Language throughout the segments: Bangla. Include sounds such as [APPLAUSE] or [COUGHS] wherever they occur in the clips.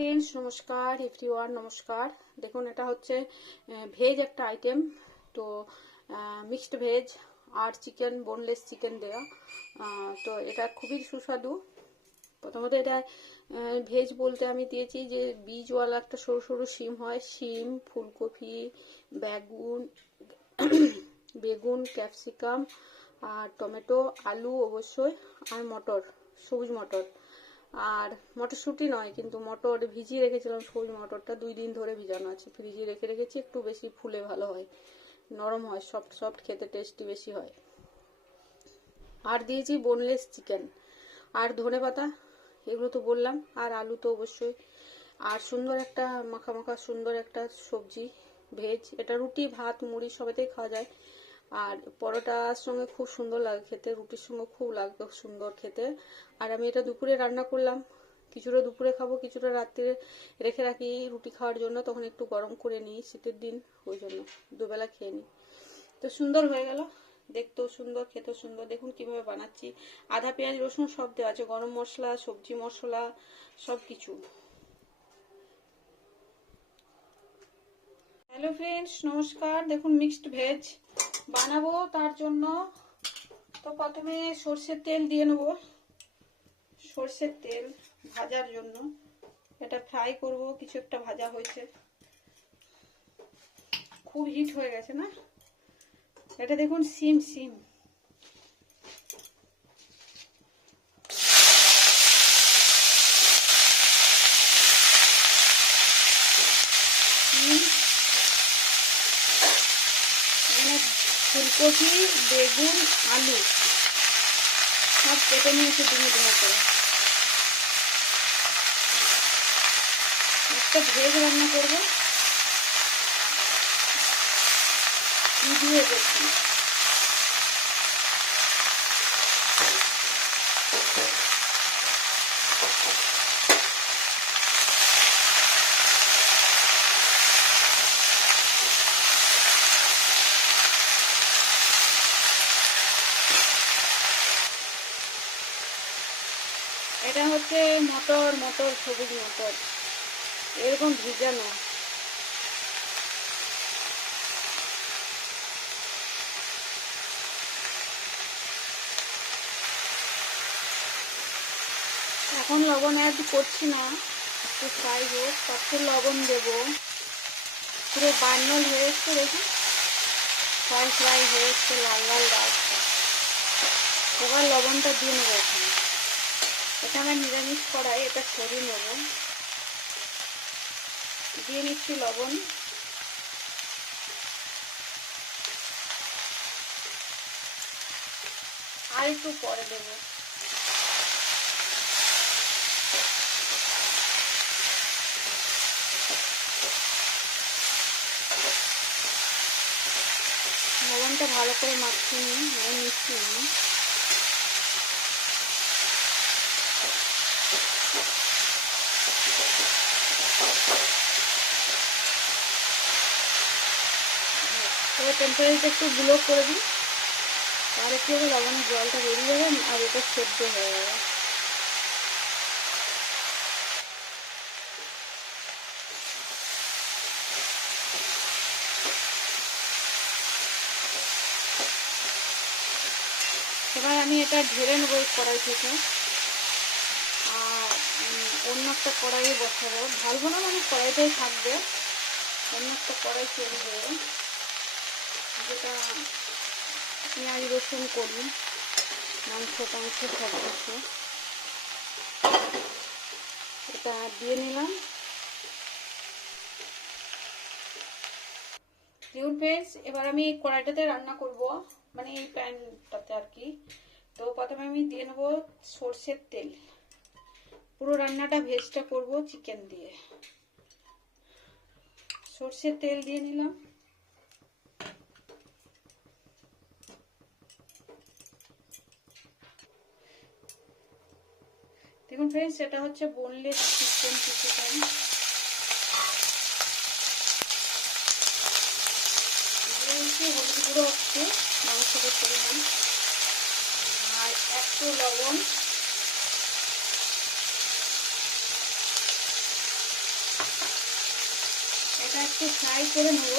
ফ্রেন্ডস, নমস্কার এভরিওয়ান নমস্কার। দেখুন, এটা হচ্ছে ভেজ একটা আইটেম তো মিক্সড ভেজ আর চিকেন বোনলেস চিকেন দেওয়া তো এটা খুবই সুস্বাদু। প্রথমত এটা ভেজ বলতে আমি দিয়েছি যে, বীজওয়ালা একটা সরু সরু শিম হয়। শিম, ফুলকপি, বেগুন [COUGHS] বেগুন ক্যাপসিকাম আর টমেটো, আলু অবশ্যই, আর মটর, সবুজ মটর। আর মটরশুঁটি নয়, কিন্তু মটর ভিজিয়ে রেখেছিলাম সবুজ মটরটা। দুই দিন ধরে ভিজানো আছে। ফ্রিজে রেখে রেখেছি, একটু বেশি ফুলে ভালো হয়। নরম হয় সফট সফট খেতে টেস্টি বেশি হয়। আর দিয়েছি বোনলেস চিকেন আর ধনে পাতা, এগুলো তো বললাম। আর আলু তো অবশ্যই। আর সুন্দর একটা, মাখা মাখা সুন্দর একটা সবজি ভেজ এটা রুটি, ভাত, মুড়ি, সবেতেই খাওয়া যায়। আর পরোটার সঙ্গে খুব সুন্দর লাগে খেতে, রুটির সঙ্গে খুব লাগবে সুন্দর খেতে। আর আমি এটা দুপুরে রান্না করলাম। কিছুটা দুপুরে খাব, কিছুটা রাত্রে রেখে রাখি রুটি খাওয়ার জন্য, তখন একটু গরম করে নিই শীতের দিন, ওই জন্য দুবেলা খেয়ে নিই। তো সুন্দর হয়ে গেল। দেখতেও সুন্দর, খেতেও সুন্দর। দেখুন কীভাবে বানাচ্ছি। আধা পেঁয়াজ, রসুন সব দেওয়া আছে। গরম মশলা, সবজি মশলা সব কিছু হ্যালো ফ্রেন্ডস, নমস্কার। দেখুন মিক্সড ভেজ। বানাবো তার জন্য। তো প্রথমে সর্ষের তেল দিয়ে নেব। সর্ষের তেল ভাজার জন্য। এটা ফ্রাই করব, কিছু একটা ভাজা হয়েছে। খুব হিট হয়ে গেছে না? এটা দেখুন, সিম সিম এখানে ফুলকপি, বেগুন, আলু। সব কেটে নিয়েছে ডিমে ডিমে করে। একটা ভেজ রান্না করব। দিয়ে দিয়ে এটা হচ্ছে মটর মটর, সবুজ মটর। এরকম ভিজানো। এখন লবণ অ্যাড করছি না। একটু ফ্রাই হোক তারপর লবণ দেব। পুরো বান্নল হয়ে এসছে, দেখুন। ফ্রাই ফ্রাই হয়ে এসছে, লাল লাল দাগ। এবার লবণটা দিয়ে নেব এখানে। এটা আমার নিরামিষ কড়াই, এটা সরিয়ে নেব দিয়ে নিচ্ছি লবণ। আর একটু পরে দেবো। লবণটা ভালো করে মাখিয়ে নিই লবণ মিশিয়ে নিই তবে টেম্পারেচারটা একটু ব্লো করে দিই। তাহলে কি হবে? লবণের জলটা বেরিয়ে যাবে আর এটা সেদ্ধ হয়ে যাবে। এবার আমি এটা ঢেলে নেব এই কড়াই থেকে। আর অন্য একটা কড়াইয়ে বসাবো। ঢালবো না মানে কড়াইটাই থাকবে। অন্য একটা কড়াই চেঞ্জ হয়ে যেটা পেঁয়াজ রসুন করি মাংস, টাংস সব কিছু। এটা দিয়ে নিলাম। দেখুন ফ্রেন্ডস এবার আমি কড়াইটাতে রান্না করব মানে এই প্যানটাতে আর কি। তো প্রথমে আমি দিয়ে নেব সর্ষের তেল। পুরো রান্নাটা ভেজটা করব চিকেন দিয়ে। সর্ষের তেল দিয়ে নিলাম। দেখুন ফ্রেন্ডস এটা হচ্ছে বোনলেস চিকেন দিয়েছি হলুদ গুঁড়ো আর একটু লবণ। এটা একটু ফ্রাই করে নেব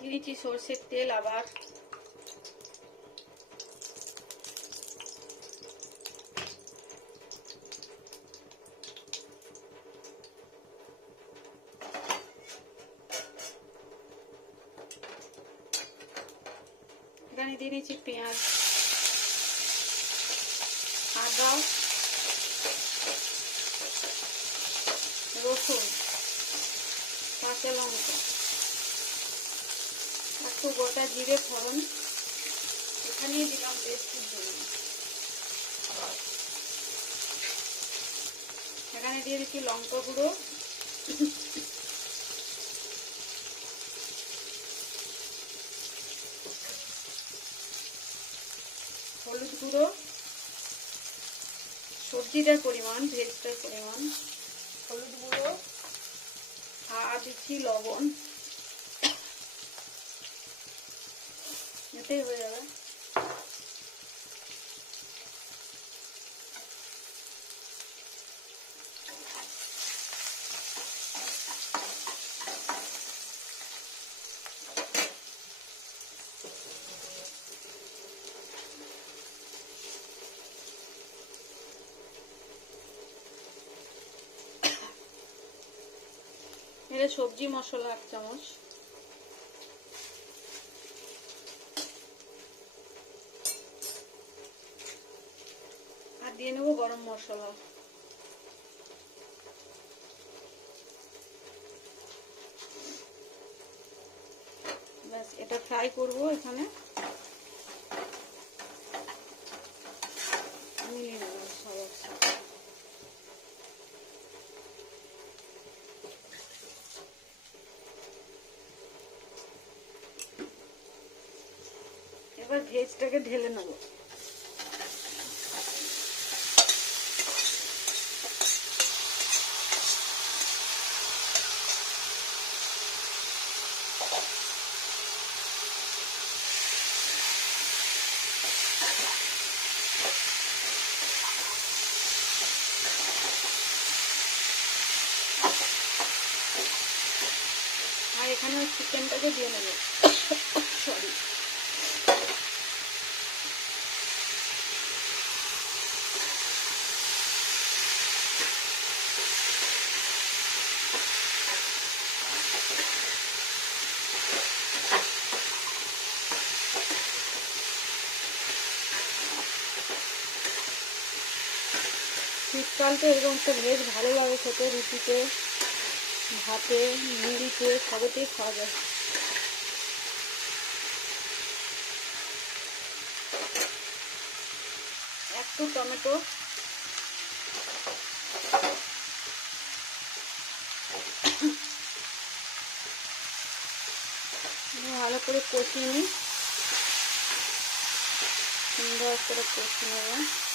দিয়ে দিচ্ছি সর্ষের তেল আবার এখানে দিয়ে দিচ্ছি পেঁয়াজ আদা রসুন কাঁচা লঙ্কা একটু গোটা জিরে ফোড়ন। এখানেই দিলাম পেস্টের জন্য। এখানে দিয়ে দিচ্ছি লঙ্কা গুঁড়ো। হলুদ গুঁড়ো। সবজিটার পরিমাণ, ভেজটার পরিমাণ। হলুদ গুঁড়ো। আর দিচ্ছি লবণ। এতেই হয়ে যাবে সবজি মশলা এক চামচ আর দিয়ে নেব গরম মশলা। ব্যাস এটা ফ্রাই করব এখানে। এবার ভেজটাকে ঢেলে নেব আর এখানে চিকেনটাকে দিয়ে নেব সরি শীতকালতে এরকম একটা ভেজ ভালো লাগে খেতে, রুটিতে, ভাতে, মুড়িতে, সবেতেই খাওয়া যায়। একটু টমেটো। ভালো করে কষিয়ে নিই। সুন্দর করে কষিয়ে নেব।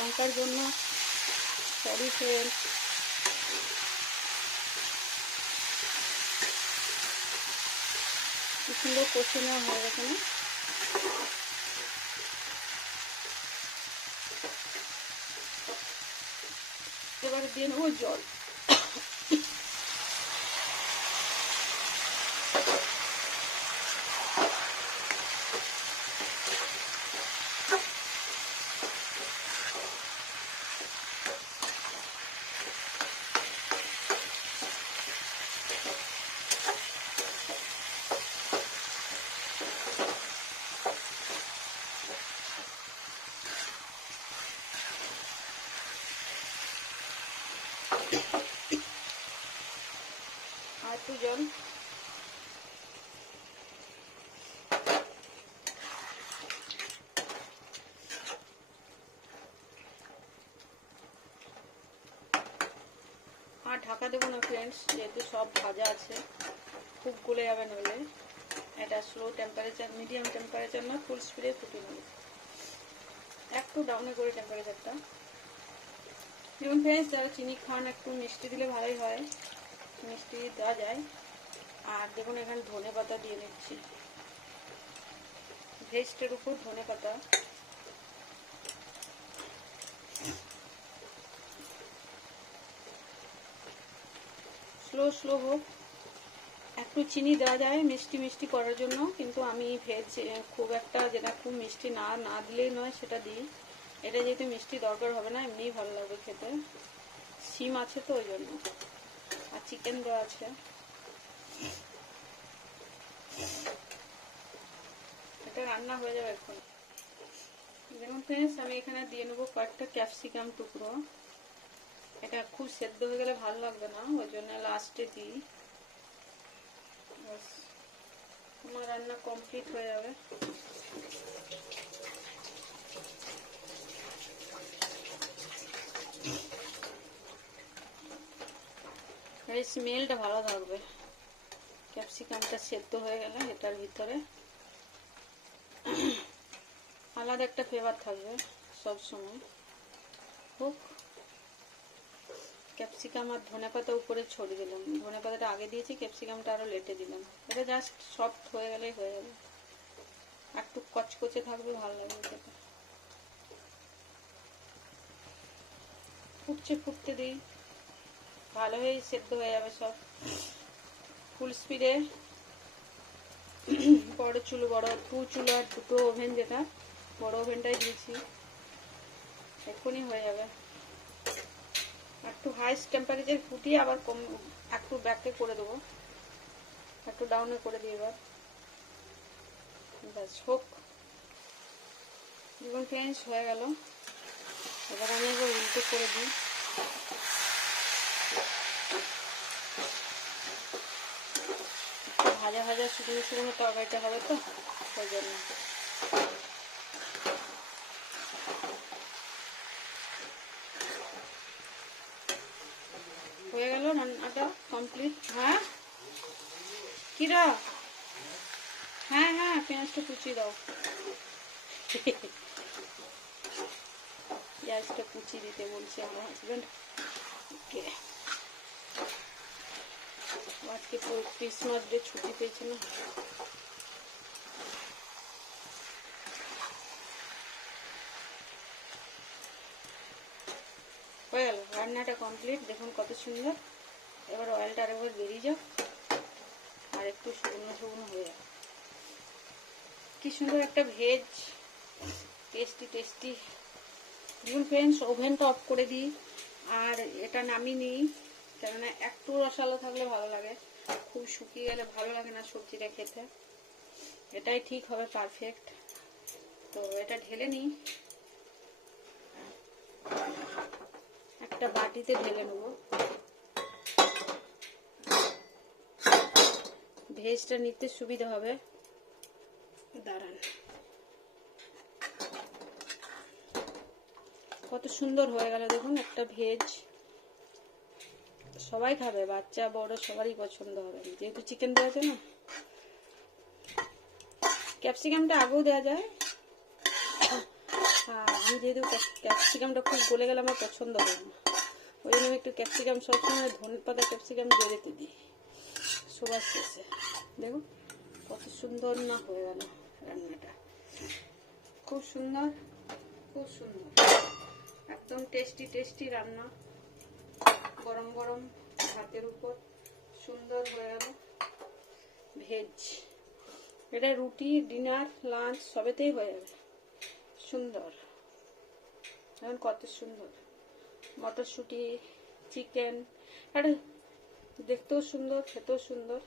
লঙ্কার জন্য সরি ফ্রেন্ড সুন্দর কষে নেওয়া হয় এখানে এবারে দিয়ে নেব জল। জল আর ঢাকা দেবো না ফ্রেন্ডস যেহেতু সব ভাজা আছে, খুব গলে যাবে নইলে এটা স্লো টেম্পারেচার মিডিয়াম টেম্পারেচার না ফুল স্পিডে ফুটিয়ে নেবে একটু ডাউনে করে টেম্পারেচারটা যেমন ফ্রেন্ডস যারা চিনি খান, একটু মিষ্টি দিলে ভালোই হয়। মিষ্টি দেওয়া যায়। আর দেখুন, এখানে ধনে পাতা দিয়ে নিচ্ছি ভেস্টের উপর ধনে পাতা। স্লো স্লো হোক। একটু চিনি দেওয়া যায় মিষ্টি মিষ্টি করার জন্য, কিন্তু আমি ভেজ খুব একটা যেটা খুব মিষ্টি না না দিলেই নয়, সেটা দিই। এটা যেহেতু মিষ্টি দরকার হবে না, এমনিই ভালো লাগবে খেতে। সিম আছে তো, ওই জন্য। চিকেন দেওয়া আছে। এটা রান্না হয়ে যাবে এখন। দেখুন ফ্রেন্ডস আমি এখানে দিয়ে নেব কয়েকটা ক্যাপসিকাম টুকরো। এটা খুব সেদ্ধ হয়ে গেলে ভালো লাগবে না, ওই জন্য লাস্টে দিই। আমার রান্না কমপ্লিট হয়ে যাবে। এই স্মেলটা ভালো থাকবে। ক্যাপসিকামটা সেদ্ধ হয়ে গেলে এটার ভিতরে আলাদা একটা ফ্লেভার থাকবে সব সময় হোক ক্যাপসিকাম আর ধনে পাতা উপরে ছড়িয়ে দিলাম। ধনে পাতাটা আগে দিয়েছি ক্যাপসিকামটা আরও লেটে দিলাম। এটা জাস্ট সফট হয়ে গেলেই হয়ে যাবে। একটু কচকচে থাকবে, ভালো লাগবে খেতে। ফুটছে, ফুটতে দিই। ভালোই সেদ্ধ হয়ে যাবে সব। ফুল স্পিডে [CLEARS THROAT] বড় চুলো, বড় টু চুলো আর দুটো ওভেন যেটা, বড় ওভেনটাই দিয়েছি। এক্ষুনি হয়ে যাবে। একটু হাই টেম্পারেচার ফুটিয়ে আবার কম, একটু ব্যাকে করে দেবো। একটু ডাউনে করে দিই এবার। ব্যাস, হোক। দেখুন ফ্রেন্স হয়ে গেল। এবার আমি এবার উল্টো করে দিই একটু ভাজা শুকনো শুকনো তরকারিটা হবে তো ওই জন্য। হয়ে গেল রান্নাটা কমপ্লিট হ্যাঁ? কিরা হ্যাঁ হ্যাঁ পেঁয়াজটা কুচিয়ে দাও। পেঁয়াজটা কুচিয়ে দিতে বলছি আমার হাজবেন্ড ওকে আজকে তো ক্রিসমাস ডে ছুটি পেয়েছে না। রান্নাটা কমপ্লিট দেখুন কত সুন্দর। এবার অয়েলটা আরেকবার বেরিয়ে যাও আর একটু শুকনো শুকনো হয়ে যাবে কি সুন্দর একটা ভেজ টেস্টি টেস্টি দেখুন ফ্রেন্ডস ওভেনটা অফ করে দিই, আর এটা নামিয়ে নিই। কেননা একটু রসালো থাকলে ভালো লাগে। খুব শুকিয়ে গেলে ভালো লাগে না সবজিটা খেতে। এটাই ঠিক হবে পারফেক্ট তো এটা ঢেলে নিই। একটা বাটিতে ঢেলে নেব। ভেজটা নিতে সুবিধা হবে। দাঁড়ান। কত সুন্দর হয়ে গেল দেখুন একটা ভেজ। সবাই খাবে, বাচ্চা, বড়, সবারই পছন্দ হবে। যেহেতু চিকেন দেওয়া আছে না। ক্যাপসিকামটা আগেও দেওয়া যায়। আমি যেহেতু ক্যাপসিকামটা খুব গলে গেলে আমার পছন্দ হয় না। ওই জন্য একটু ক্যাপসিকাম সবসময় ধনে পাতা ক্যাপসিকাম রেখে দিই। সবার শেষে দেখুন কত সুন্দর না হয়ে গেল রান্নাটা। খুব সুন্দর খুব সুন্দর। একদম টেস্টি টেস্টি রান্না। গরম গরম। ভাতের উপর, সুন্দর হয়ে গেল ভেজ। এটা রুটি, ডিনার, লাঞ্চ, সবেতেই হয়ে যাবে। সুন্দর। এখন কত সুন্দর। মটরশুঁটি, চিকেন। আর, দেখতেও সুন্দর, খেতেও সুন্দর।